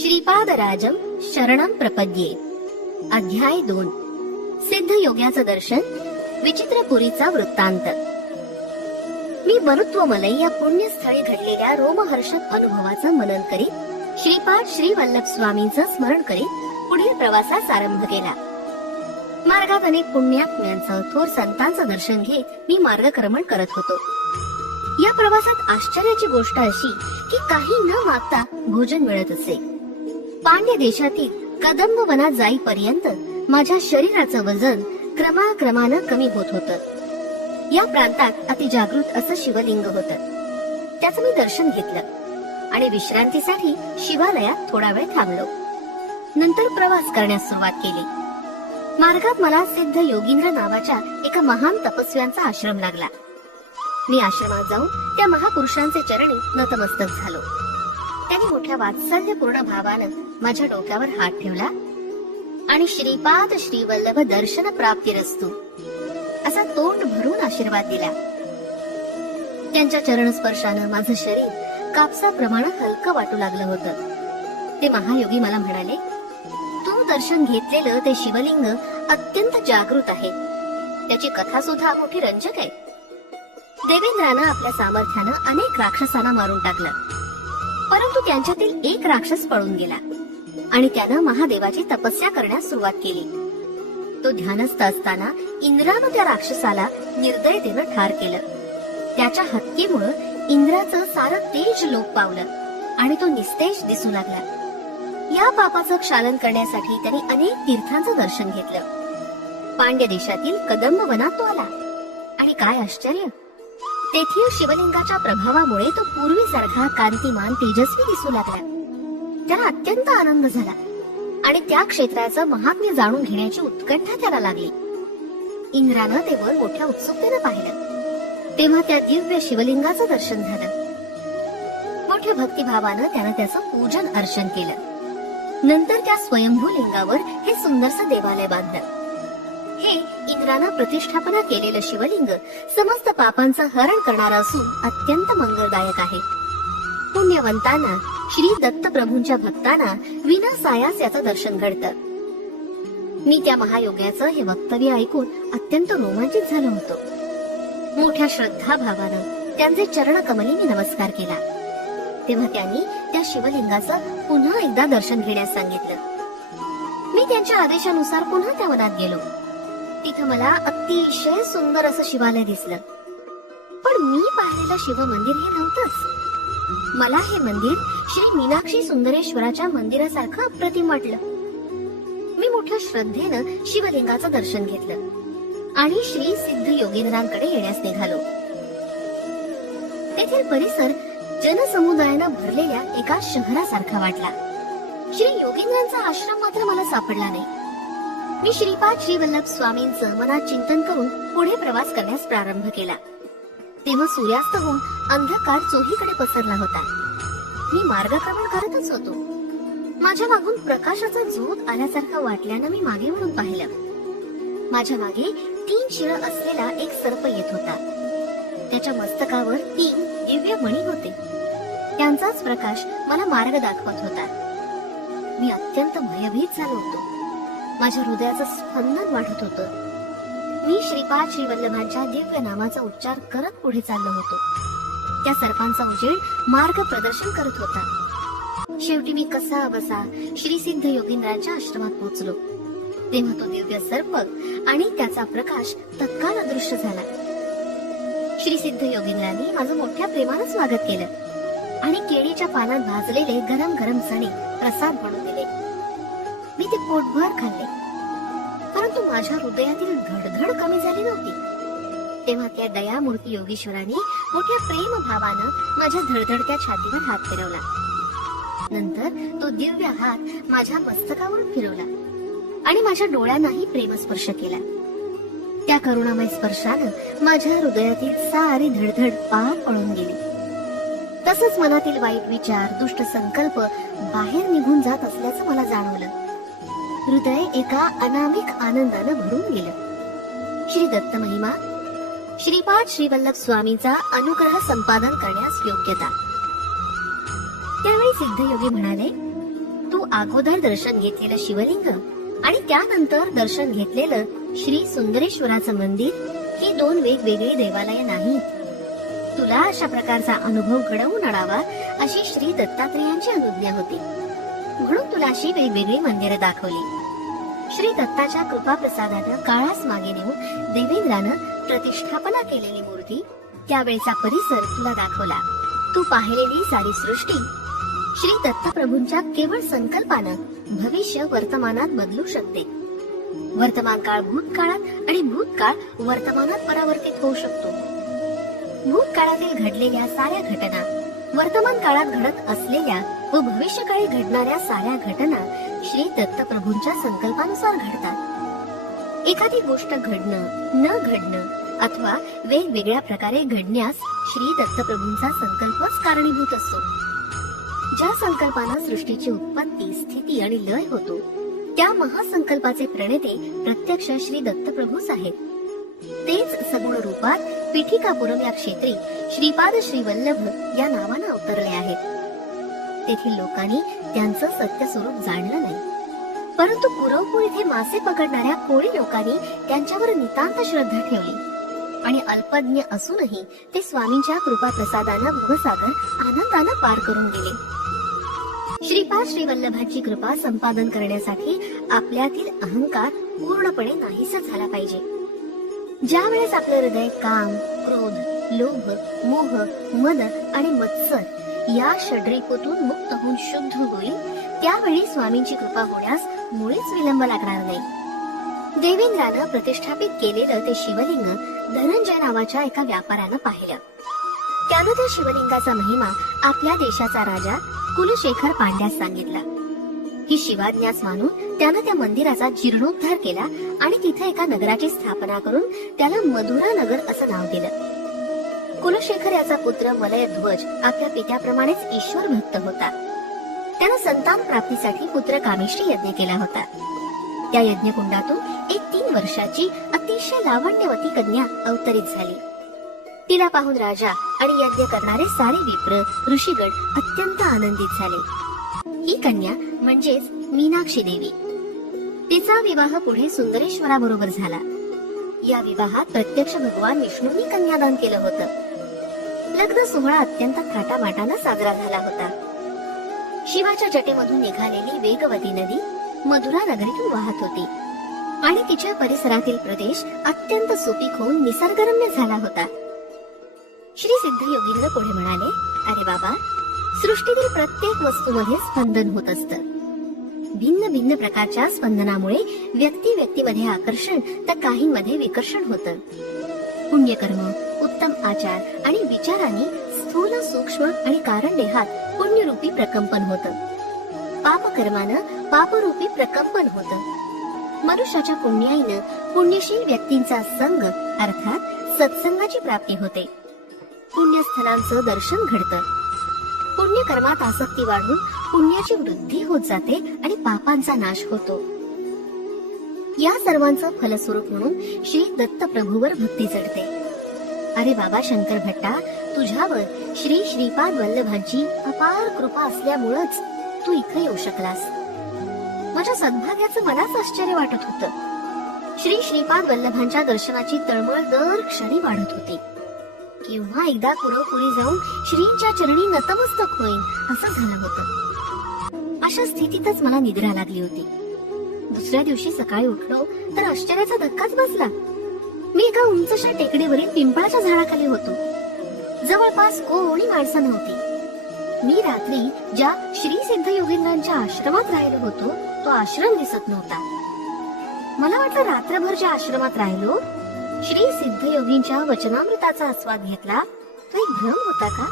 श्रीपादराजम शरणम प्रपद्ये अध्याय दोन सिद्ध योग्याचं दर्शन विचित्रपुरीचा वृत्तांत मी मलय या पुण्यस्थळी घडलेल्या रोमहर्षक अनुभवाचं मनन करीत श्रीपाद श्री वल्लभ स्वामींचं स्मरण करीत पुढील प्रवासास आरंभ केला मार्गात अनेक पुण्यात्म्यांचं थोर संतांचं दर्शन घेत मी मार्गक्रमण करत होतो या प्रवासात आश्चर्याची गोष्ट अशी की काही न मागता भोजन मिळत असे पांड्य देशातील कदंब वनात जाईपर्यंत माझ्या शरीराचं वजन क्रमाक्रमानं कमी होत होत या प्रांतात अति जागृत असं शिवलिंग होत त्याचं मी दर्शन घेतलं आणि विश्रांतीसाठी शिवालयात थोडा वेळ थांबलो नंतर प्रवास करण्यास सुरुवात केली मार्गात मला सिद्ध योगिंद्र नावाच्या एका महान तपस्व्यांचा आश्रम लागला मी आश्रमात जाऊन त्या महापुरुषांचे चरणी नतमस्तक झालो त्याने मोठ्या वात्सल्यपूर्ण भावानं माझ्या डोक्यावर हात ठेवला आणि श्रीपाद श्रीवल्लभ दर्शन प्राप्ती रस्तो असा तोंड भरून आशीर्वाद दिला त्यांच्या चरण स्पर्शानं माझं शरीर कापसाप्रमाणे हलकं वाटू लागलं होत ते महायोगी मला म्हणाले तू दर्शन घेतलेलं ते शिवलिंग अत्यंत जागृत आहे त्याची कथा सुद्धा मोठी रंजक आहे देवेंद्रानं आपल्या सामर्थ्यानं अनेक राक्षसांना मारून टाकलं परंतु त्यांच्यातील एक राक्षस पळून गेला आणि त्यानं महादेवाची तपस्या करण्यास सुरुवात केली तो ध्यानस्थ असताना इंद्रानं त्या राक्षसाला निर्दयतेनं ठार केलं त्याच्या हत्येमुळं इंद्राचं सारं तेज लोप पावलं आणि तो निस्तेज दिसू लागला या पापाचं क्षालन करण्यासाठी त्याने अनेक तीर्थांचं दर्शन घेतलं पांड्य देशातील कदंब वनात तो आला आणि काय आश्चर्य तेथील शिवलिंगाच्या प्रभावामुळे तो पूर्वीसारखा कांतिमान तेजस्वी दिसू लागला त्याला अत्यंत आनंद झाला आणि त्या क्षेत्राचं महात्म्य जाणून घेण्याची उत्कंठा त्याला लागली इंद्रानं ते वर मोठ्या उत्सुकतेनं पाहिलं तेव्हा त्या दिव्य शिवलिंगाचं दर्शन झालं मोठ्या भक्तिभावानं त्यानं त्याचं पूजन अर्चन केलं नंतर त्या स्वयंभू लिंगावर हे सुंदरसं देवालय बांधलं हे इंद्रानं प्रतिष्ठापना केलेलं शिवलिंग समस्त पापांचं हरण करणारा असून अत्यंत मंगलदायक आहे पुण्यवंतांना श्री दत्त प्रभूंच्या भक्तांना विना सायास याचं दर्शन घडतं मी त्या महायोगाचं हे वक्तव्य ऐकून अत्यंत रोमांचित झालो होतो मोठ्या श्रद्धा भावानं त्यांचे चरण कमली नमस्कार केला तेव्हा त्यांनी त्या शिवलिंगाचं पुन्हा एकदा दर्शन घेण्यास सांगितलं मी त्यांच्या आदेशानुसार पुन्हा त्या वनात गेलो तिथं मला अतिशय सुंदर असं शिवालय दिसलं पण मी पाहिलेलं शिवमंदिर हे नव्हतंच मला हे मंदिर श्री मीनाक्षी सुंदरेश्वराच्या मंदिरासारखं अप्रतिम वाटलं मी मोठ्या श्रद्धेनं शिवलिंगाचं दर्शन घेतलं आणि श्री सिद्ध योगेंद्रांकडे येण्यास निघालो तेथील परिसर जनसमुदायानं भरलेल्या एका शहरासारखा वाटला श्री योगेंद्रांचा आश्रम मात्र मला सापडला नाही मी श्रीपाद श्री वल्लभ स्वामींचं मनात चिंतन करून पुढे प्रवास करण्यास प्रारंभ केला तेव्हा सूर्यास्त होऊन अंधकार चोहीकडे पसरला होता मी मार्गक्रमण करतच होतो माझ्या मागून प्रकाशाचा झोत आल्यासारखा वाटल्यानं मी मागे म्हणून पाहिलं माझ्या मागे तीन शिळ असलेला एक सर्प येत होता त्याच्या मस्तकावर तीन दिव्य मणी होते त्यांचाच प्रकाश मला मार्ग दाखवत होता मी अत्यंत भयभीत झालो होतो माझ्या हृदयाचं स्पंदन वाढत होतं मी श्रीपाद श्री दिव्य नामाचा उच्चार करत पुढे चाललो होतो त्या सर्पांचा उजेड मार्ग प्रदर्शन करत होता शेवटी मी कसा बसा श्री सिद्ध योगिंद्रांच्या आश्रमात पोहोचलो तेव्हा तो दिव्य सर्प आणि त्याचा प्रकाश तत्काळ अदृश्य झाला श्री सिद्ध योगिंद्रांनी माझं मोठ्या प्रेमानं स्वागत केलं आणि केळीच्या पानात भाजलेले गरम गरम चणे प्रसाद म्हणून दिले मी ते पोटभर खाल्ले परंतु माझ्या हृदयातील धडधड कमी झाली नव्हती तेव्हा त्या दयामूर्ती योगेश्वराने मोठ्या प्रेम भावानं माझ्या धडधडत्या छातीवर हात फिरवला नंतर तो दिव्य हात माझ्या मस्तकावरून फिरवला आणि माझ्या डोळ्यांनाही प्रेमस्पर्श केला त्या करुणामय स्पर्शानं माझ्या हृदयातील सारी धडधड पार पळून गेली तसंच मनातील वाईट विचार दुष्ट संकल्प बाहेर निघून जात असल्याचं मला जाणवलं हृदय एका अनामिक आनंदानं भरून गेलं श्री दत्त महिमा श्रीपाद श्रीवल्लभ स्वामींचा अनुग्रह संपादन करण्यास योग्यता त्यावेळी सिद्धयोगी म्हणाले तू अगोदर दर्शन घेतलेलं शिवलिंग आणि त्यानंतर दर्शन घेतलेलं श्री सुंदरेश्वराचं मंदिर ही दोन वेगवेगळी देवालय नाही तुला अशा प्रकारचा अनुभव घडवून आणावा अशी श्री दत्तात्रेयांची अनुज्ञा होती म्हणून तुला अशी वेगवेगळी मंदिरं दाखवली श्री दत्ताच्या कृपा प्रसादानं काळास मागे नेऊन देवेंद्रानं प्रतिष्ठापना केलेली मूर्ती त्यावेळचा परिसर तुला दाखवला तू पाहिलेली सारी सृष्टी श्री दत्त प्रभूंच्या केवळ संकल्पानं भविष्य वर्तमानात बदलू शकते वर्तमान काळ भूतकाळात आणि भूतकाळ वर्तमानात परावर्तित होऊ शकतो भूतकाळातील घडलेल्या साऱ्या घटना वर्तमान काळात घडत असलेल्या व भविष्यकाळी घडणाऱ्या साऱ्या घटना श्री दत्तप्रभूंच्या संकल्पानुसार घडतात एखादी गोष्ट घडणं न घडणं अथवा वेगवेगळ्या प्रकारे घडण्यास श्री दत्तप्रभूंचा संकल्पच कारणीभूत असतो ज्या संकल्पाला सृष्टीची उत्पत्ती स्थिती आणि लय होतो त्या महासंकल्पाचे प्रणेते प्रत्यक्ष श्री दत्तप्रभूच आहेत तेच सगुण रूपात पिठिकापुरम या क्षेत्री श्रीपाद श्रीवल्लभ या नावानं अवतरले आहेत तेथील लोकांनी त्यांचं सत्य स्वरूप जाणलं नाही परंतु कुरवपूर इथे मासे पकडणाऱ्या कोळी लोकांनी त्यांच्यावर नितांत श्रद्धा ठेवली आणि अल्पज्ञ असूनही ते स्वामींच्या कृपा प्रसादानं भवसागर आनंदानं पार करून गेले श्रीपाद श्रीवल्लभाची कृपा संपादन करण्यासाठी आपल्यातील अहंकार पूर्णपणे नाहीसा झाला पाहिजे ज्या वेळेस आपलं हृदय काम क्रोध लोभ मोह मद आणि मत्सर या षड्रिकोतून मुक्त होऊन शुद्ध होईल त्यावेळी स्वामींची कृपा होण्यास मुळीच विलंब लागणार नाही देवेंद्रानं प्रतिष्ठापित केलेलं ते शिवलिंग धनंजय नावाच्या एका व्यापाऱ्यानं पाहिलं त्यानं त्या शिवलिंगाचा महिमा आपल्या देशाचा राजा कुलशेखर पांड्यास सांगितला ही शिवाज्ञाच मानून त्यानं त्या मंदिराचा जीर्णोद्धार केला आणि तिथे एका नगराची स्थापना करून त्याला मधुरा नगर असं नाव दिलं कुलशेखर याचा पुत्र वलय ध्वज आपल्या पित्याप्रमाणेच ईश्वर भक्त होता त्यानं संतान प्राप्तीसाठी पुत्र कामेश्री यज्ञ केला होता त्या यज्ञकुंडातून एक तीन वर्षाची अतिशय लावण्यवती कन्या अवतरित झाली तिला पाहून राजा आणि यज्ञ करणारे सारे विप्र ऋषीगण अत्यंत आनंदित झाले ही कन्या म्हणजेच मीनाक्षी देवी तिचा विवाह पुढे सुंदरेश्वराबरोबर झाला या विवाहात प्रत्यक्ष भगवान विष्णूंनी कन्यादान केलं होतं लग्न सोहळा अत्यंत थाटामाटानं साजरा झाला होता शिवाच्या जटेमधून निघालेली वेगवती नदी मधुरा नगरीतून वाहत होती आणि तिच्या परिसरातील प्रदेश अत्यंत सुपीक होऊन निसर्गरम्य झाला होता श्री सिद्ध योगींना पुढे म्हणाले अरे बाबा सृष्टीतील प्रत्येक वस्तूमध्ये स्पंदन होत असतं भिन्न भिन्न प्रकारच्या स्पंदनामुळे व्यक्ती व्यक्तीमध्ये आकर्षण तर काहींमध्ये विकर्षण होतं पुण्यकर्म उत्तम आचार आणि विचारांनी स्थूल सूक्ष्म आणि कारण देहात पुण्यरूपी प्रकंपन होतं पापकर्मानं पापरूपी प्रकंपन होतं मनुष्याच्या पुण्याईनं पुण्यशील व्यक्तींचा संघ अर्थात सत्संगाची प्राप्ती होते पुण्यस्थलांचं दर्शन घडतं पुण्यकर्मात आसक्ती वाढून पुण्याची वृद्धी होत जाते आणि पापांचा नाश होतो या सर्वांचं फलस्वरूप म्हणून श्री दत्त प्रभूवर भक्ती चढते अरे बाबा शंकर भट्टा तुझ्यावर श्री श्रीपाद वल्लभांची अपार कृपा असल्यामुळेच तू इथे येऊ शकलास माझ्या सद्भाग्याचं मलाच आश्चर्य वाटत होतं श्री श्रीपाद वल्लभांच्या दर्शनाची तळमळ दर क्षणी वाढत होती केव्हा एकदा कुरवपुरी जाऊन श्रींच्या चरणी नतमस्तक होईल असं झालं होतं अशा स्थितीतच मला निद्रा लागली होती दुसऱ्या दिवशी सकाळी उठलो तर आश्चर्याचा धक्काच बसला मी एका उंचशा टेकडीवरील पिंपळाच्या झाडाखाली होतो जवळपास कोणी माणसं नव्हती मी रात्री ज्या श्री सिद्ध योगिंद्रांच्या आश्रमात राहिलो होतो तो आश्रम दिसत नव्हता मला वाटलं रात्रभर ज्या आश्रमात राहिलो श्री सिद्धयोगींच्या वचनामृताचा आस्वाद घेतला तो एक भ्रम होता का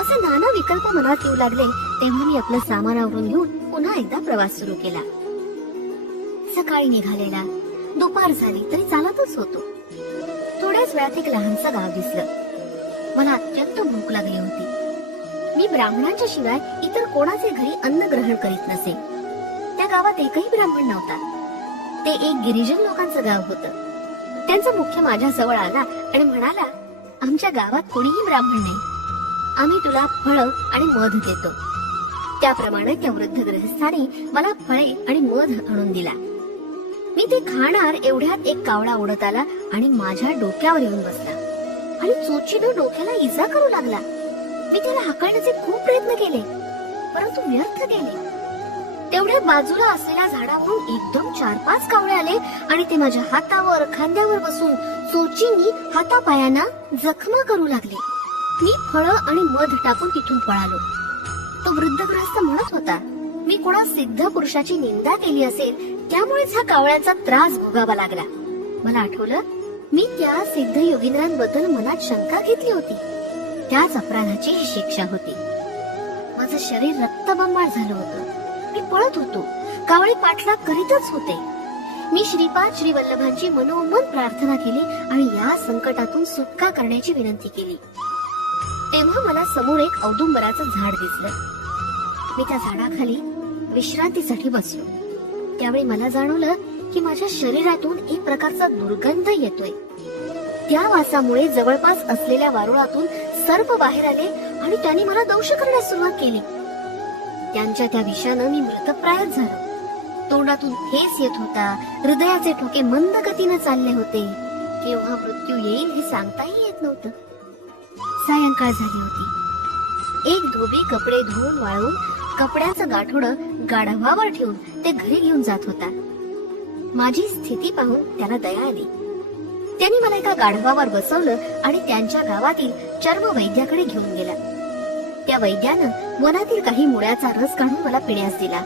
असे नाना विकल्प मनात येऊ लागले तेव्हा मी आपलं सामान आवरून घेऊन पुन्हा एकदा प्रवास सुरू केला सकाळी निघालेला दुपार झाली तरी चालतच होतो थोड्याच वेळात एक लहानसा गाव दिसलं मला अत्यंत भूक लागली होती मी ब्राह्मणांच्या शिवाय इतर कोणाचे घरी अन्न ग्रहण करीत नसे त्या गावात एकही ब्राह्मण नव्हता ते एक गिरिजन लोकांचं गाव होतं त्यांचा मुख्य माझ्या जवळ आला आणि म्हणाला आमच्या गावात कोणीही ब्राह्मण नाही आम्ही तुला फळ आणि मध देतो त्याप्रमाणे त्या वृद्ध ग्रहस्थाने मला फळे आणि मध आणून दिला मी ते खाणार एवढ्यात एक कावडा उडत आला आणि माझ्या डोक्यावर येऊन बसला आणि तो डोक्याला इजा करू लागला मी त्याला हाकळण्याचे खूप प्रयत्न केले परंतु व्यर्थ केले तेवढ्या बाजूला असलेल्या झाडावरून एकदम चार पाच कावळे आले आणि ते माझ्या हातावर खांद्यावर बसून सोचीनी हातापायांना जखमा करू लागले मी फळ आणि मध टाकून तिथून पळालो तो वृद्ध ग्रस्त म्हणत होता मी कोणा सिद्ध पुरुषाची निंदा केली असेल त्यामुळेच हा कावळ्याचा त्रास भोगावा लागला मला आठवलं मी त्या सिद्ध योगिंद्रांबद्दल मनात शंका घेतली होती त्याच अपराधाची ही शिक्षा होती माझं शरीर रक्तबंबाळ झालं होतं मी पळत होतो कावळे पाठलाग करीतच होते मी श्रीपाद श्री वल्लभांची मनोमन प्रार्थना केली आणि या संकटातून सुटका करण्याची विनंती केली तेव्हा मला समोर एक औदुंबराचं झाड दिसलं मी त्या झाडाखाली विश्रांतीसाठी बसलो त्यावेळी मला जाणवलं की माझ्या शरीरातून एक प्रकारचा दुर्गंध येतोय त्या वासामुळे जवळपास असलेल्या वारुळातून सर्प बाहेर आले आणि त्यांनी मला दंश करण्यास सुरुवात केली त्यांच्या त्या विषानं मी मृतप्राय झालो तोंडातून फेस येत होता हृदयाचे ठोके मंद गतीनं चालले होते केव्हा मृत्यू येईल हे सांगताही येत नव्हतं सायंकाळ झाली होती एक धोबी कपडे धुवून वाळून कपड्याचं गाठोड गाढवावर ठेवून ते घरी घेऊन जात होता माझी स्थिती पाहून त्याला दया आली त्यांनी मला एका गाढवावर बसवलं आणि त्यांच्या गावातील चर्म वैद्याकडे घेऊन गेला त्या वैद्यानं वनातील काही मुळ्याचा रस काढून मला पिण्यास दिला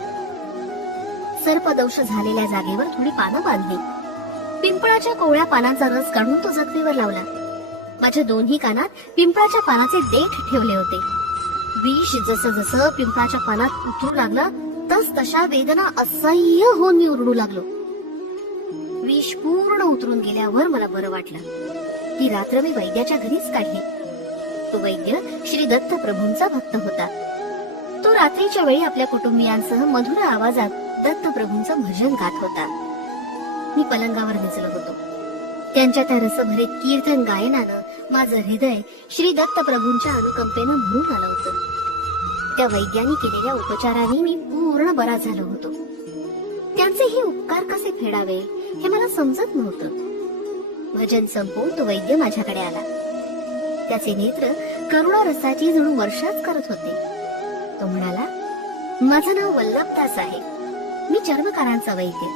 सर्पदंश झालेल्या जागेवर थोडी पानं बांधली पिंपळाच्या कोवळ्या पानांचा रस काढून तो जखमीवर लावला माझ्या दोन्ही कानात पिंपळाच्या पानाचे देठ ठेवले होते विष जसं जसं पिंपळाच्या पानात उतरू लागलं तस तशा वेदना असह्य होऊन मी उरडू लागलो विष पूर्ण उतरून गेल्यावर मला बरं वाटलं ती रात्र मी वैद्याच्या घरीच काढली तो वैद्य श्री दत्त प्रभूंचा भक्त होता तो रात्रीच्या वेळी आपल्या कुटुंबियांसह मधुर आवाजात दत्त प्रभूंचं भजन गात होता मी पलंगावर होतो त्यांच्या त्या रसभरीत कीर्तन गायनानं माझं हृदय श्री दत्त प्रभूंच्या अनुकंपेनं भरून आलं होतं त्या वैज्ञानिक केलेल्या उपचाराने मी पूर्ण बरा झालो होतो त्यांचे हे उपकार कसे फेडावे हे मला समजत नव्हतं भजन संपवून तो वैद्य माझ्याकडे आला त्याचे नेत्र रसाची जणू वर्षाच करत होते तो म्हणाला माझं नाव वल्लभदास आहे मी चर्मकारांचा वैद्य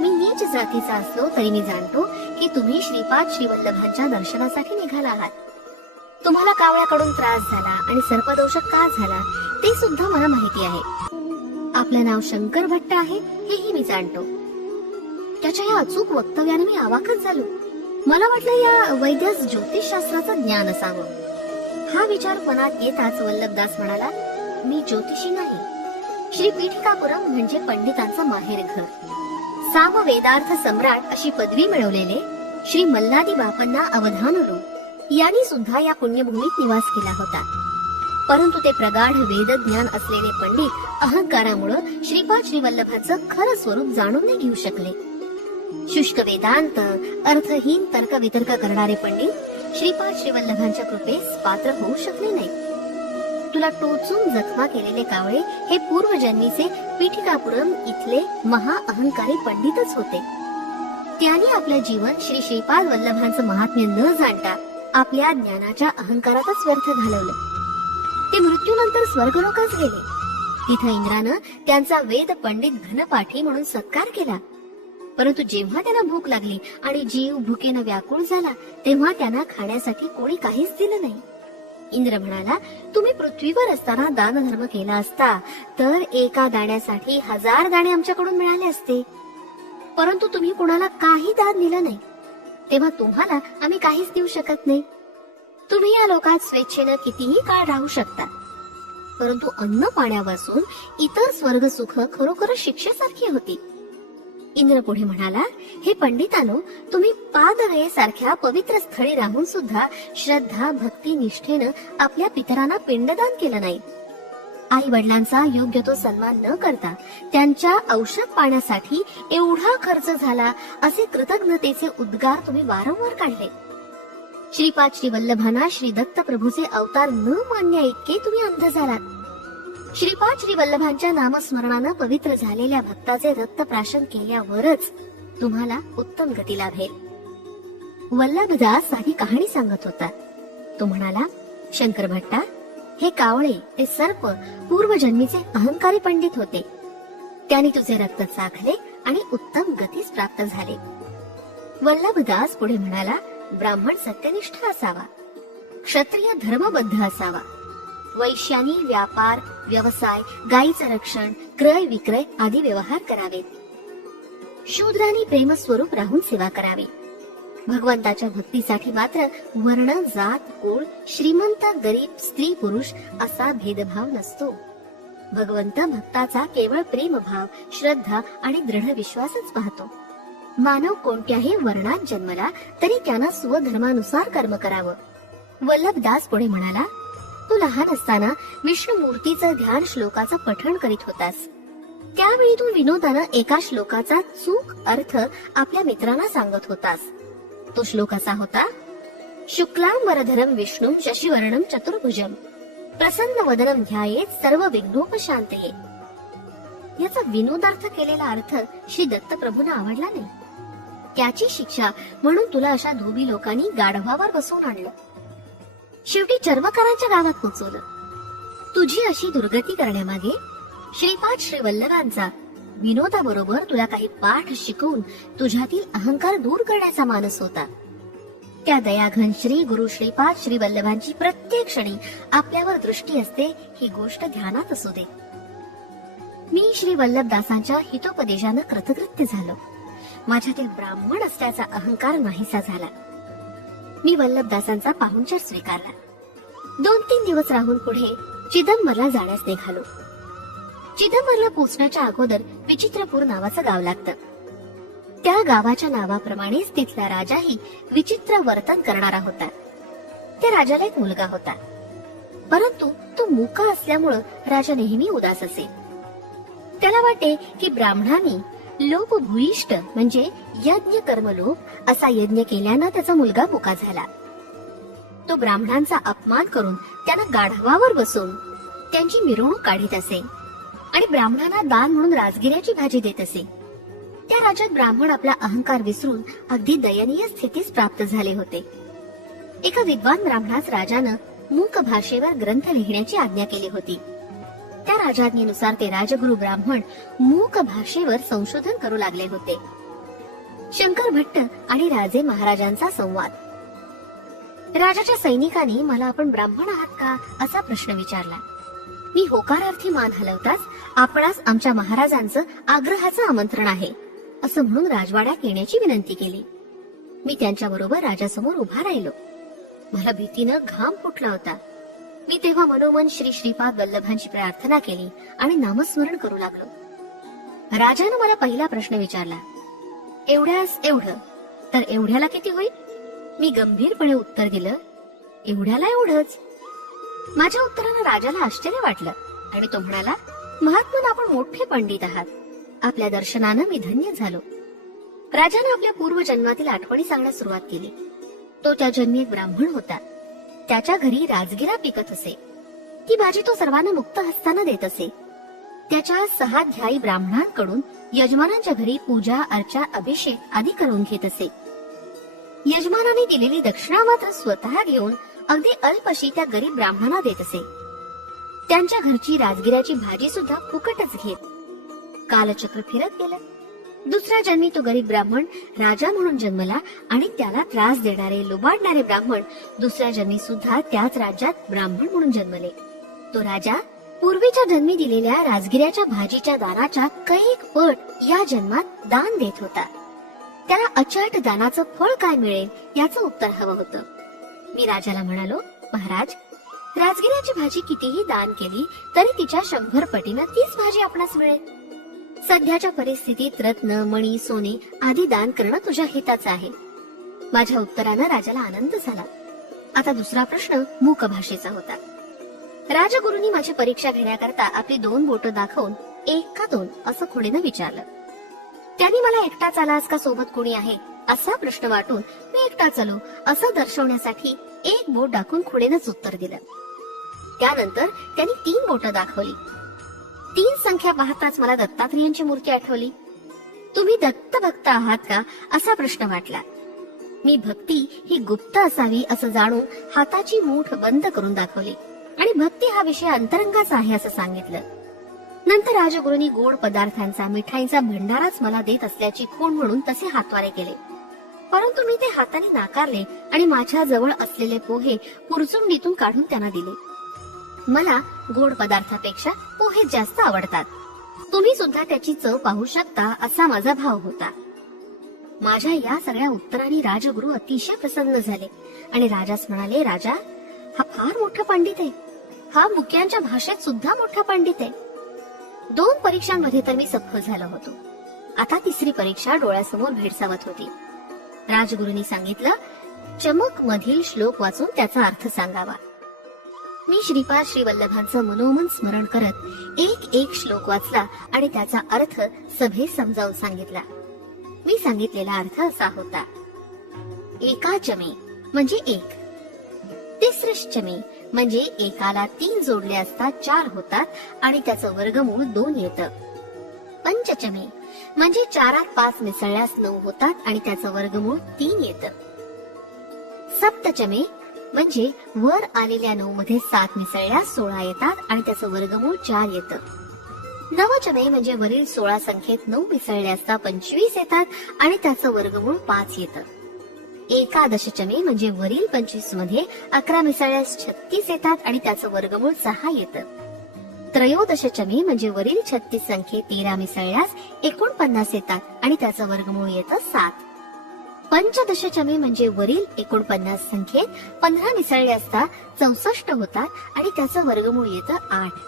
मी नीच जातीचा असलो तरी मी जाणतो की तुम्ही श्रीपाद श्रीवल्लभांच्या दर्शनासाठी निघाला आहात तुम्हाला कावळ्याकडून त्रास झाला आणि सर्पदोषक का झाला ते सुद्धा मला माहिती आहे आपलं नाव शंकर भट्ट आहे हेही मी जाणतो त्याच्या या अचूक वक्तव्याने मी आवाकच झालो मला वाटलं या वैद्यास ज्योतिषशास्त्राचं ज्ञान असावं हा विचार मनात येताच वल्लभदास म्हणाला मी ज्योतिषी नाही श्री पीठिकापुरम म्हणजे पंडितांचं माहेर घर साम वेदार्थ सम्राट अशी पदवी मिळवलेले श्री मल्लादी बापांना अवधानरू यांनी सुद्धा या पुण्यभूमीत निवास केला होता परंतु ते प्रगाढ वेदज्ञान असलेले पंडित अहंकारामुळे श्रीपाद श्रीवल्लभाचं खरं स्वरूप जाणून नाही घेऊ शकले शुष्क वेदांत अर्थहीन तर्क वितर्क करणारे पंडित श्रीपाद श्रीवल्लभांच्या कृपेस पात्र होऊ शकले नाही तुला टोचून जखमा केलेले कावळे हे पूर्वजन्मीचे पीठिकापुरम इथले महा अहंकारी पंडितच होते त्याने आपलं जीवन श्री श्रीपाद वल्लभांचं महात्म्य न जाणता आपल्या ज्ञानाच्या अहंकारातच व्यर्थ घालवलं ते मृत्यूनंतर स्वर्गलोकात गेले तिथं इंद्रानं त्यांचा वेद पंडित घनपाठी म्हणून सत्कार केला परंतु जेव्हा त्याला भूक लागली आणि जीव भूकेनं व्याकुळ झाला तेव्हा त्यांना खाण्यासाठी कोणी काहीच दिलं नाही इंद्र म्हणाला तुम्ही पृथ्वीवर असताना दानधर्म केला असता तर एका दाण्यासाठी हजार दाणे आमच्याकडून मिळाले असते परंतु तुम्ही कोणाला काही दान दिलं नाही तेव्हा तुम्हाला आम्ही काहीच देऊ शकत नाही तुम्ही या लोकात स्वेच्छेनं कितीही काळ राहू शकता परंतु अन्न पाण्यापासून इतर स्वर्ग सुख खरोखर शिक्षेसारखी होती इंद्र पुढे म्हणाला हे पंडितांनो तुम्ही पादवे सारख्या पवित्र स्थळी राहून सुद्धा श्रद्धा भक्ती निष्ठेनं आपल्या पितरांना पिंडदान केलं नाही आई वडिलांचा योग्य तो सन्मान न करता त्यांच्या औषध पाण्यासाठी एवढा खर्च झाला असे कृतज्ञतेचे उद्गार तुम्ही वारंवार काढले श्रीपाद श्री वल्लभाना श्री दत्त प्रभूचे अवतार न मानण्या इतके तुम्ही अंध झालात श्रीपाद श्री वल्लभांच्या नामस्मरणानं पवित्र झालेल्या भक्ताचे रक्त प्राशन केल्यावरच तुम्हाला उत्तम गती लाभेल वल्लभदास साधी कहाणी सांगत होता तो म्हणाला शंकर भट्टा हे कावळे ते सर्प पूर्वजन्मीचे अहंकारी पंडित होते त्याने तुझे रक्त चाखले आणि उत्तम गतीस प्राप्त झाले वल्लभदास पुढे म्हणाला ब्राह्मण सत्यनिष्ठ असावा क्षत्रिय धर्मबद्ध असावा वैश्यानी व्यापार व्यवसाय गायीचं रक्षण क्रय विक्रय आदी व्यवहार करावेत शूद्रांनी प्रेमस्वरूप राहून सेवा करावी भगवंताच्या भक्तीसाठी मात्र वर्ण जात कुळ श्रीमंत गरीब स्त्री पुरुष असा भेदभाव नसतो भगवंत भक्ताचा केवळ प्रेमभाव श्रद्धा आणि दृढ विश्वासच पाहतो मानव कोणत्याही वर्णात जन्मला तरी त्यांना स्वधर्मानुसार कर्म करावं वल्लभदास पुढे म्हणाला तू लहान असताना विष्णुमूर्तीचं ध्यान श्लोकाचं पठण करीत होतास त्यावेळी तू विनोदानं एका श्लोकाचा चूक अर्थ आपल्या मित्रांना सांगत होतास तो श्लोक असा होता शुक्लांबरधरम विष्णू शशिवर्णम चतुर्भुजम प्रसन्न वदनम ध्यायेत सर्व शांत याचा विनोदार्थ केलेला अर्थ श्री दत्तप्रभूंना आवडला नाही त्याची शिक्षा म्हणून तुला अशा धोबी लोकांनी गाढवावर बसवून आणलं शेवटी चर्मकारांच्या गावात पोचवलं तुझी अशी दुर्गती करण्यामागे श्रीपाद श्री वल्लभांचा विनोदाबरोबर तुला काही पाठ शिकवून तुझ्यातील अहंकार दूर करण्याचा मानस होता त्या दयाघन श्री गुरु श्रीपाद श्री वल्लभांची प्रत्येक क्षणी आपल्यावर दृष्टी असते ही गोष्ट ध्यानात असू दे मी श्री वल्लभदासांच्या हितोपदेशानं कृतकृत्य झालो माझ्यातील ब्राह्मण असल्याचा अहंकार नाहीसा झाला मी वल्लभदासांचा पाहुणचार स्वीकारला दोन तीन दिवस राहून पुढे चिदंबरला जाण्यास निघालो चिदंबरला पोचण्याच्या अगोदर विचित्रपूर नावाचं गाव लागतं त्या गावाच्या नावाप्रमाणेच तिथला राजाही विचित्र वर्तन करणारा होता त्या राजाला एक मुलगा होता परंतु तो मुका असल्यामुळं राजा नेहमी उदास असे त्याला वाटे की ब्राह्मणांनी लोप भूष्ट म्हणजे यज्ञ कर्मलोप असा यज्ञ केल्यानं त्याचा मुलगा मुका झाला तो ब्राह्मणांचा अपमान करून त्यांना गाढवावर बसून त्यांची मिरवणूक काढीत असे आणि ब्राह्मणांना दान म्हणून राजगिऱ्याची भाजी देत असे त्या राज्यात ब्राह्मण आपला अहंकार विसरून अगदी दयनीय स्थितीस प्राप्त झाले होते एका विद्वान ब्राह्मणास राजानं मूक भाषेवर ग्रंथ लिहिण्याची आज्ञा केली होती त्या राजाज्ञेनुसार ते राजगुरु ब्राह्मण मूक भाषेवर संशोधन करू लागले होते शंकर भट्ट आणि राजे महाराजांचा संवाद राजाच्या सैनिकांनी मला आपण ब्राह्मण आहात का असा प्रश्न विचारला मी होकारार्थी मान हलवताच आपणास आमच्या महाराजांचं आग्रहाचं आमंत्रण आहे असं म्हणून राजवाड्यात येण्याची विनंती केली मी त्यांच्याबरोबर राजासमोर उभा राहिलो मला भीतीनं घाम फुटला होता मी तेव्हा मनोमन श्री श्रीपाद वल्लभांची प्रार्थना केली आणि नामस्मरण करू लागलो राजानं मला पहिला प्रश्न विचारला एवढ्यास एवढं तर एवढ्याला किती होईल मी गंभीरपणे उत्तर दिलं एवढ्याला एवढंच माझ्या उत्तरानं राजाला आश्चर्य वाटलं आणि तो म्हणाला महात्मन आपण मोठे पंडित आहात आपल्या दर्शनानं मी धन्य झालो राजानं आपल्या पूर्व जन्मातील आठवणी सांगण्यास सुरुवात केली तो त्या जन्मी ब्राह्मण होता त्याच्या घरी राजगिरा पिकत असे ती भाजी तो सर्वांना मुक्त हस्ताना देत असे त्याच्या सहाध्यायी ब्राह्मणांकडून यजमानांच्या घरी पूजा अर्चा अभिषेक आदी करून घेत असे यजमानाने दिलेली दक्षिणा मात्र स्वतः घेऊन अगदी अल्पशी त्या गरीब ब्राह्मणा देत असे त्यांच्या घरची राजगिराची भाजी सुद्धा फुकटच घेत कालचक्र फिरत गेलं दुसऱ्या जन्मी तो गरीब ब्राह्मण राजा म्हणून जन्मला आणि त्याला त्रास देणारे लोबाडणारे ब्राह्मण दुसऱ्या जन्मी सुद्धा त्याच राज्यात ब्राह्मण म्हणून जन्मले तो राजा पूर्वीच्या जन्मी दिलेल्या राजगिऱ्याच्या भाजीच्या दानाच्या कैक पट या जन्मात दान देत होता त्याला अचट दानाचं फळ काय मिळेल याचं उत्तर हवं होतं मी राजाला म्हणालो महाराज राजगिऱ्याची भाजी कितीही दान केली तरी तिच्या शंभर पटीनं तीच भाजी आपणास मिळेल सध्याच्या परिस्थितीत रत्न मणी सोने आदी दान करणं तुझ्या हिताचं आहे माझ्या उत्तरानं राजाला आनंद झाला आता दुसरा प्रश्न मूकभाषेचा होता राजगुरूंनी माझी परीक्षा घेण्याकरता आपली दोन बोट दाखवून एक का दोन असं खोडीनं विचारलं त्यांनी मला एकटा चालास का सोबत कोणी आहे असा प्रश्न वाटून मी एकटा चालू असं दर्शवण्यासाठी एक बोट दाखवून खुडेनच उत्तर दिलं त्यानंतर त्यांनी तीन बोट दाखवली तीन संख्या पाहताच मला दत्तात्रेयांची मूर्ती आठवली तुम्ही दत्त भक्त आहात का असा प्रश्न वाटला मी भक्ती ही गुप्त असावी असं जाणून हाताची मूठ बंद करून दाखवली आणि भक्ती हा विषय अंतरंगाचा आहे असं सांगितलं नंतर राजगुरूंनी गोड पदार्थांचा मिठाईचा भंडाराच मला देत असल्याची खूण म्हणून तसे हातवारे केले परंतु मी ते हाताने नाकारले आणि माझ्या जवळ असलेले पोहे पुरचुंडीतून काढून त्यांना दिले मला गोड पदार्थापेक्षा पोहे जास्त आवडतात तुम्ही सुद्धा त्याची चव पाहू शकता असा माझा भाव होता माझ्या या सगळ्या उत्तराने राजगुरु अतिशय प्रसन्न झाले आणि राजास म्हणाले राजा हा फार मोठा पंडित आहे हा मुक्यांच्या भाषेत सुद्धा मोठा पंडित आहे दोन परीक्षांमध्ये तर मी सफल झालो होतो आता तिसरी परीक्षा डोळ्यासमोर भेडसावत होती राजगुरूंनी सांगितलं चमक मधील श्लोक वाचून त्याचा अर्थ सांगावा मी श्रीपाद श्रीवल्लभांचं मनोमन स्मरण करत एक एक श्लोक वाचला आणि त्याचा अर्थ सभे समजावून सांगितला मी सांगितलेला अर्थ असा होता एका चमे म्हणजे एक तिसरश्चमे म्हणजे एकाला तीन जोडले असता चार होतात आणि त्याचं वर्गमूळ दोन येत पंचचमे म्हणजे चारात पाच मिसळल्यास नऊ होतात आणि त्याचं वर्गमूळ तीन येत सप्तचमे म्हणजे वर आलेल्या नऊ मध्ये सात मिसळल्यास सोळा येतात आणि त्याचं वर्गमूळ चार येतं नवचमे म्हणजे वरील सोळा संख्येत नऊ मिसळल्यास पंचवीस येतात आणि त्याचं वर्गमूळ पाच येतं एकादशचमे म्हणजे वरील पंचवीस मध्ये अकरा मिसळल्यास छत्तीस येतात आणि त्याचं वर्गमूळ सहा येतं त्रयोदशचमे म्हणजे वरील छत्तीस संख्ये तेरा मिसळल्यास एकोणपन्नास येतात आणि त्याचं वर्गमूळ येतं सात पंचदशचमी म्हणजे वरील एकोणपन्नास संख्येत पंधरा मिसळले असता चौसष्ट होतात आणि त्याचं वर्गमूळ येतं आठ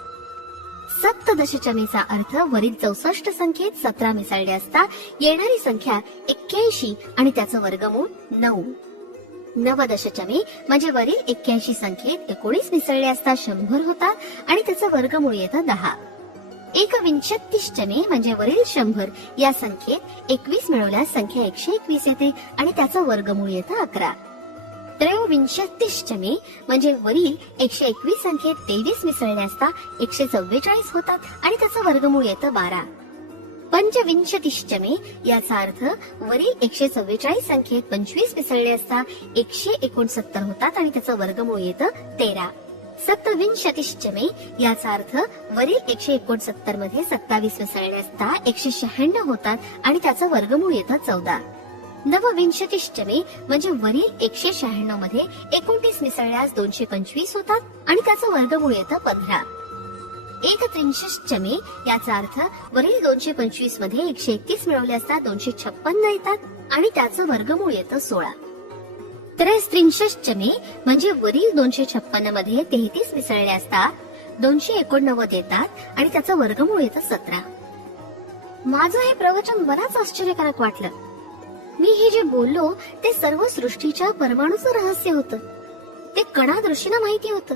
सप्तदशचमीचा अर्थ वरील चौसष्ट संख्येत सतरा मिसळले असता येणारी संख्या एक्क्याऐंशी आणि त्याचं वर्गमूळ नऊ नवदशचमी म्हणजे वरील एक्क्याऐंशी संख्येत एकोणीस मिसळले असता शंभर होतात आणि त्याचं वर्गमूळ येतं दहा एकविंशतीश्चने म्हणजे वरील शंभर या संख्येत एकवीस मिळवल्यास संख्या एकशे एकवीस येते आणि त्याचा वर्गमूळ येतं अकरा त्रयोविंशतीश्चने म्हणजे वरील एकशे एकवीस संख्येत तेवीस मिसळले असता एकशे चव्वेचाळीस होतात आणि त्याचं वर्गमूळ येतं बारा पंचविंशतिश्चमे याचा अर्थ वरील एकशे चव्वेचाळीस संख्येत पंचवीस मिसळले असता एकशे एकोणसत्तर होतात आणि त्याचं वर्गमूळ येतं तेरा सप्तविंशतिश्च मे याचा अर्थ वरील एकशे एकोणसत्तर मध्ये सत्तावीस मिसळले असता एकशे शहाण्णव होतात आणि त्याचा वर्गमूळ येतं चौदा नवविंशतिश्च मे म्हणजे वरील एकशे शहाण्णव मध्ये एकोणतीस मिसळल्यास दोनशे पंचवीस होतात आणि त्याचं वर्गमूळ येतं पंधरा एक त्रिंशमे याचा अर्थ वरील दोनशे पंचवीस मध्ये एकशे एकतीस मिळवले असता दोनशे छप्पन्न येतात आणि त्याचं वर्गमूळ येतं सोळा त्रेस्त्रिंशे म्हणजे वरील दोनशे छप्पन मध्ये तेहतीस मिसळले असतात दोनशे एकोणनव्वद येतात आणि त्याचं वर्गमूळ येतं सतरा माझं हे प्रवचन बराच आश्चर्यकारक वाटलं मी हे जे बोललो ते सर्व सृष्टीच्या परमाणूचं रहस्य होतं ते कणा दृष्टीनं माहिती होतं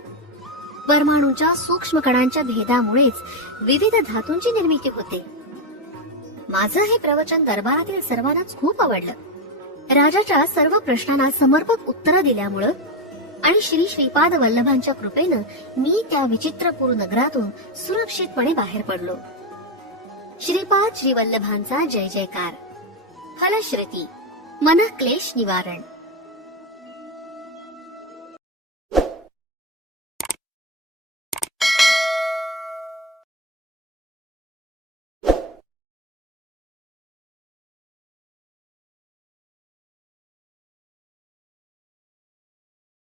परमाणूच्या सूक्ष्म कणांच्या भेदामुळेच विविध धातूंची निर्मिती होते माझं हे प्रवचन दरबारातील सर्वांनाच खूप आवडलं राजाच्या सर्व प्रश्नांना समर्पक उत्तर दिल्यामुळं आणि श्री श्रीपाद वल्लभांच्या कृपेनं मी त्या विचित्रपूर नगरातून सुरक्षितपणे बाहेर पडलो श्रीपाद श्री वल्लभांचा जय जयकार फलश्रुती मन क्लेश निवारण